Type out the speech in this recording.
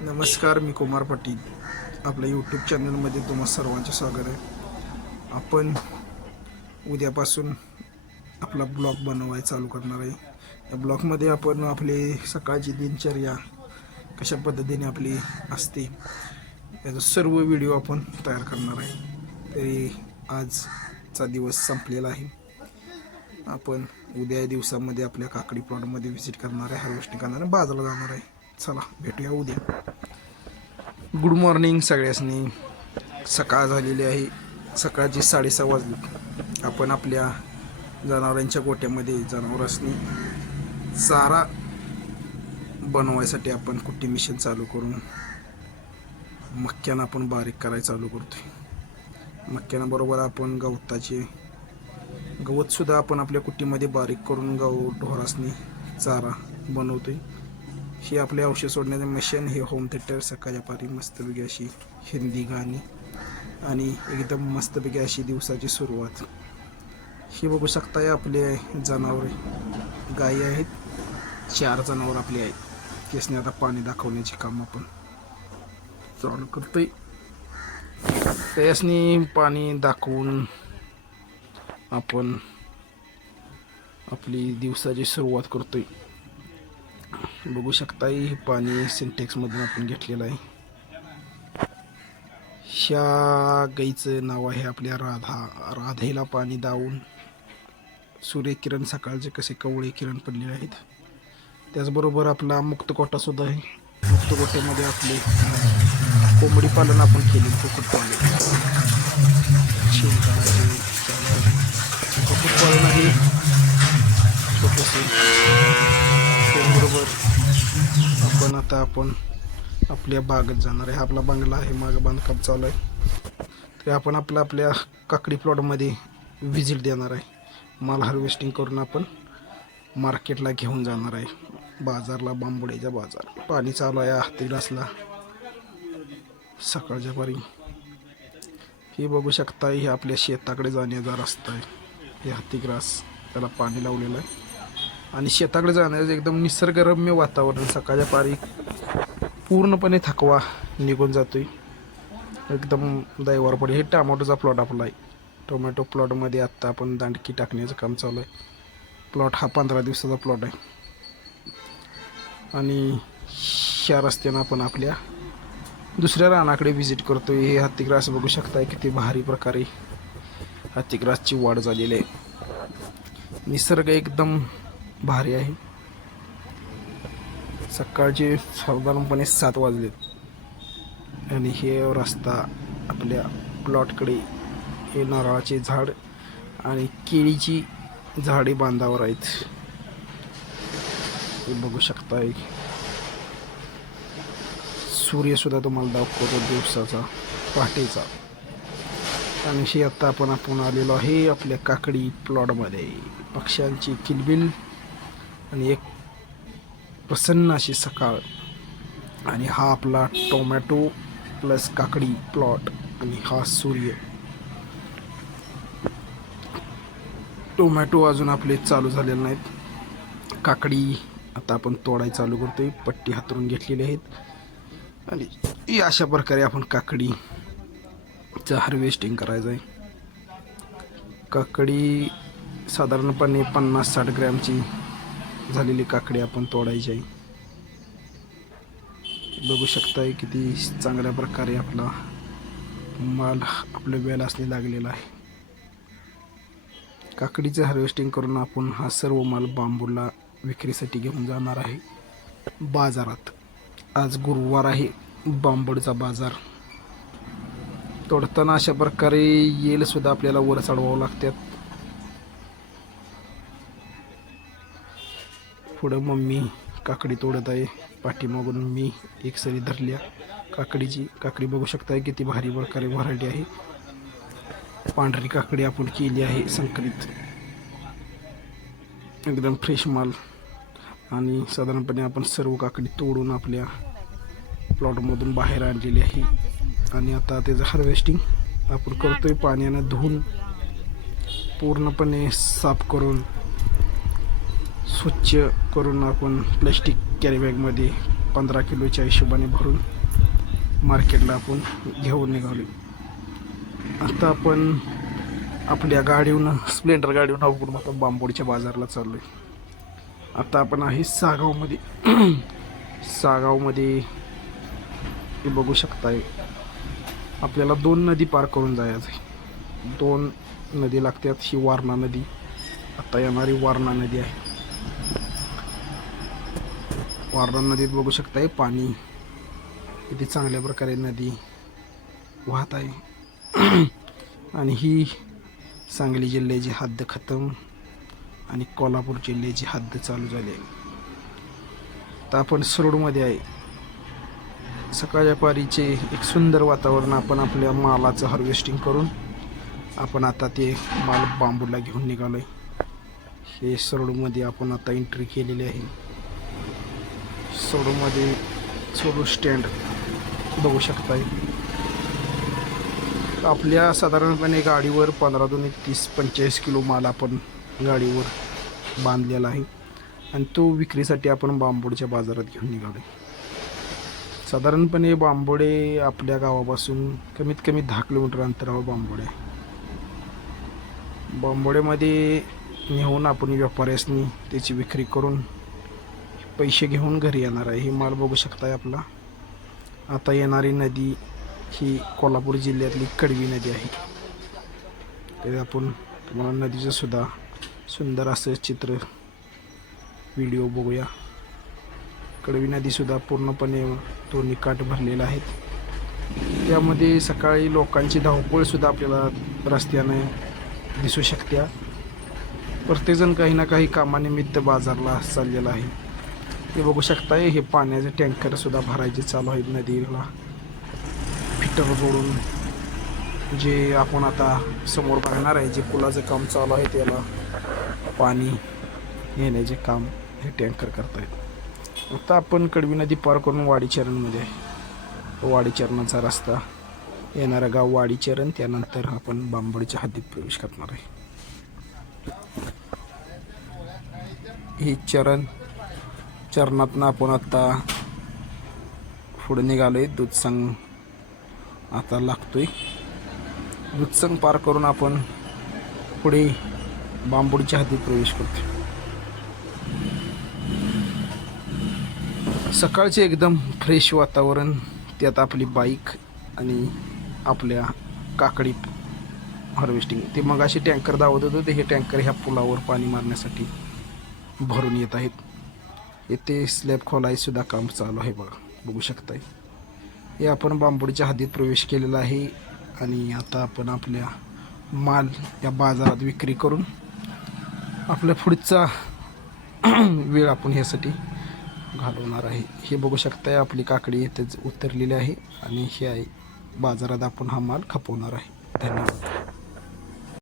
नमस्कार, मी कुमार पाटील. आपल्या यूट्यूब चॅनलमध्ये तुम्हा सर्वांचे स्वागत आहे. आपण उद्यापासून आपला ब्लॉग बनवायला चालू करणार आहे. या ब्लॉगमध्ये आपण आपली सकाळची दिनचर्या कशा पद्धतीने आपली असते याचा सर्व व्हिडिओ आपण तयार करणार आहे. तरी आजचा दिवस संपलेला आहे. आपण उद्या या दिवसामध्ये आपल्या काकडी प्लॉटमध्ये व्हिजिट करणार आहे, हार्वेस्टिंग करणार आहे, बाजारला जाणार आहे. चला भेटूया उद्या. गुड मॉर्निंग सगळ्यांनी. सकाळ झालेली आहे. सकाळची 6:30 वाजली. आपण आपल्या जनावरांच्या गोट्यामध्ये जनावरांनी चारा बनवायसाठी आपण कुट्टी मिशन चालू करून मक्यानं आपण बारीक करायला चालू करतोय. मक्यानं बरोबर आपण गवतसुद्धा आपण आपल्या कुट्टीमध्ये बारीक करून ढोरासनी चारा बनवतोय. ही आपले औषध सोडण्याचे मशीन, हे होम थिएटर. सकाळच्या पारी मस्तपैकी अशी हिंदी गाणी आणि एकदम मस्तपैकी अशी दिवसाची सुरुवात. ही बघू शकताय आपले जनावरे गायी आहेत. 4 जनावर आपली आहेत. केसने आता पाणी दाखवण्याचे काम आपण चालू करतोय. त्यासनी पाणी दाखवून आपण आपली दिवसाची सुरुवात करतोय. बघू शकताय हे पाणी सिंटेक्समधून आपण घेतलेलं आहे. ह्या गाईचं नाव आहे आपल्या राधेला पाणी दावून सूर्यकिरण सकाळचे कसे कवळे किरण पडलेले आहेत. त्याचबरोबर आपला मुक्तकोटासुद्धा आहे. मुक्तकोट्यामध्ये आपले कोंबडी पालन आपण केले. कुक्कुटपालन कुक्कुटपालन आहे छोटंसं. त्याचबरोबर आपण आपल्या बागेत जाणार आहे. आपला बंगला आहे, मागं बांधकाम चालू आहे. तर आपण आपल्या काकडी प्लॉटमध्ये व्हिजिट देणार आहे. माल हार्वेस्टिंग करून आपण मार्केटला घेऊन जाणार आहे, बाजारला, बांबोड्याचा बाजार. पाणी चालू आहे हत्तीग्रासला सकाळच्या पारी. हे बघू शकता, हे आपल्या शेताकडे जाण्याचा रस्ता आहे. हे हत्तीग्रास, त्याला पाणी लावलेलं आहे. आणि शेताकडे जाण्याचं एकदम निसर्गरम्य वातावरण. सकाळच्या पारी पूर्णपणे थकवा निघून जातोय. एकदम दैवार पडे. हे टोमॅटोचा प्लॉट आपला आहे. टोमॅटो प्लॉटमध्ये आत्ता आपण दांडकी टाकण्याचं काम चालू आहे. प्लॉट हा 15 दिवसाचा प्लॉट आहे. आणि ह्या रस्त्यानं आपण आपल्या दुसऱ्या रानाकडे व्हिजिट करतोय. हे हत्तीग्रास बघू शकताय किती भारी प्रकारे हत्तीग्रासची वाढ झालेली आहे. निसर्ग एकदम भारी आहे. सकाळचे साधारणपणे 7 वाजलेत आणि हे रस्ता आपल्या प्लॉटकडे. हे नारळाचे झाड आणि केळीची झाडे बांधावर आहेत. हे बघू शकताय. सूर्यसुद्धा तुम्हाला दाखवतो दिवसाचा, पहाटेचा. आणि हे आता आपण आलेलो आहे आपल्या काकडी प्लॉटमध्ये. पक्ष्यांची किलबिल आणि एक प्रसन्न अशी सकाळ. आणि हा आपला टोमॅटो प्लस काकडी प्लॉट आणि हा सूर्य. टोमॅटो अजून आपले चालू झालेले नाहीत. काकडी आता आपण तोडायला चालू करतोय. पट्टी हातरून घेतलेली आहेत आणि अशा प्रकारे आपण काकडीचं हार्वेस्टिंग करायचं आहे. काकडी साधारणपणे 50-60 ग्रॅमची झालेली काकडी आपण तोडायची आहे. बघू शकताय किती चांगल्या प्रकारे आपला माल आपल्या वेलासनी लागलेला आहे. काकडीचं हार्वेस्टिंग करून आपण हा सर्व माल बांबूला विक्रीसाठी घेऊन जाणार आहे बाजारात. आज गुरुवार आहे, बांबूडचा बाजार. तोडताना अशा प्रकारे येलसुद्धा आपल्याला वर चढवावं लागतात. पुढं मम्मी काकडी तोडत आहे, पाठीमागून मी एक सरी धरल्या काकडीची. काकडी बघू शकताय किती भारी प्रकारे व्हरायटी आहे. पांढरी काकडी आपण केली आहे संकलित, एकदम फ्रेश माल. आणि साधारणपणे आपण सर्व काकडी तोडून आपल्या प्लॉटमधून बाहेर आणलेली आहे. आणि आता त्याचं हार्वेस्टिंग आपण करतोय. पाण्यानं धुवून पूर्णपणे साफ करून स्वच्छ करून आपण प्लॅस्टिक कॅरीबॅगमध्ये 15 किलोच्या हिशोबाने भरून मार्केटला आपण घेऊन निघालो. आता आपण आपल्या गाडीहून स्प्लेंडर गाडीहून अवघड आता बांबोडच्या बाजारला चाललो आहे. आता आपण आहे सागावमध्ये. सागावमध्ये हे बघू शकताय, आपल्याला 2 नदी पार करून जायचं आहे. 2 नदी लागतात. ही वारणा नदी, आता येणारी वारणा नदी आहे. वारणा नदीत बघू शकताय पाणी किती चांगल्या प्रकारे नदी वाहत आहे. आणि ही सांगली जिल्ह्याची हद्द खतम आणि कोल्हापूर जिल्ह्याची हद्द चालू झाली आहे. तर आपण सरोडमध्ये आहे. सकाळच्या पारीचे एक सुंदर वातावरण. आपण आपल्या मालाचं हार्वेस्टिंग करून आपण आता ते माल बांबूला घेऊन निघालो आहे. हे सरोडमध्ये आपण आता एंट्री केलेली आहे. सरोडमध्ये सरोड स्टँड बघू शकताय. आपल्या साधारणपणे गाडीवर 15 30 45 किलो माल आपण गाडीवर बांधलेला आहे आणि तो विक्रीसाठी आपण बांबोडच्या बाजारात घेऊन निघालो. साधारणपणे बांबोडे आपल्या गावापासून कमीत कमी 10 किलोमीटर अंतरावर बांबोडे आहे. बांबोड्यामध्ये नेऊन आपण व्यापाऱ्यांनी त्याची विक्री करून पैसे घेऊन घरी येणार आहे. ही माल बघू शकताय आपला. आता येणारी नदी ही कोल्हापूर जिल्ह्यातली कडवी नदी आहे. तरी आपण तुम्हाला नदीचं सुद्धा सुंदर असं चित्र व्हिडिओ बघूया. कडवी नदीसुद्धा पूर्णपणे दोन्ही काठ भरलेला आहेत. त्यामध्ये सकाळी लोकांची धावपळसुद्धा आपल्याला रस्त्याने दिसू शकते. प्रत्येकजण काही ना काही कामानिमित्त बाजारला चाललेला आहे. हे बघू शकताय, हे पाण्याचे टँकरसुद्धा भरायचे चालू आहेत नदीला. फिटर जोडून जे आपण आता समोर बघणार आहे, जे पुलाचं काम चालू आहे त्याला पाणी येण्याचे काम हे टँकर करतायत. आता आपण कडवी नदी पार करून वाडीचरणमध्ये आहे. वाडीचरणाचा रस्ता येणारा गाव वाडीचरण, त्यानंतर आपण बांबोडीच्या हद्दीत प्रवेश करणार आहे. ही चरणातनं आपण आता पुढे निघालोय. दूधसंग आता लागतोय. दूधसंग पार करून आपण पुढे बांबोडीच्या हद्दीत प्रवेश करतोय. सकाळचे एकदम फ्रेश वातावरण, त्यात आपली बाईक आणि आपल्या काकडी हार्वेस्टिंग. ते मगाशी टँकर धावत होतं, ते हे टँकर ह्या पुलावर पाणी मारण्यासाठी भरून येत आहेत. येथे स्लॅब खोलायसुद्धा काम चालू आहे. बघू शकताय. हे आपण बांबोडीच्या हद्दीत प्रवेश केलेला आहे आणि आता आपण आपल्या माल या बाजारात विक्री करून आपल्या पुढचा वेळ आपण ह्यासाठी घालवणार आहे. हे बघू शकताय, आपली काकडी इथेच उतरलेली आहे आणि हे आहे बाजारात आपण हा माल खपवणार आहे. धन्यवाद.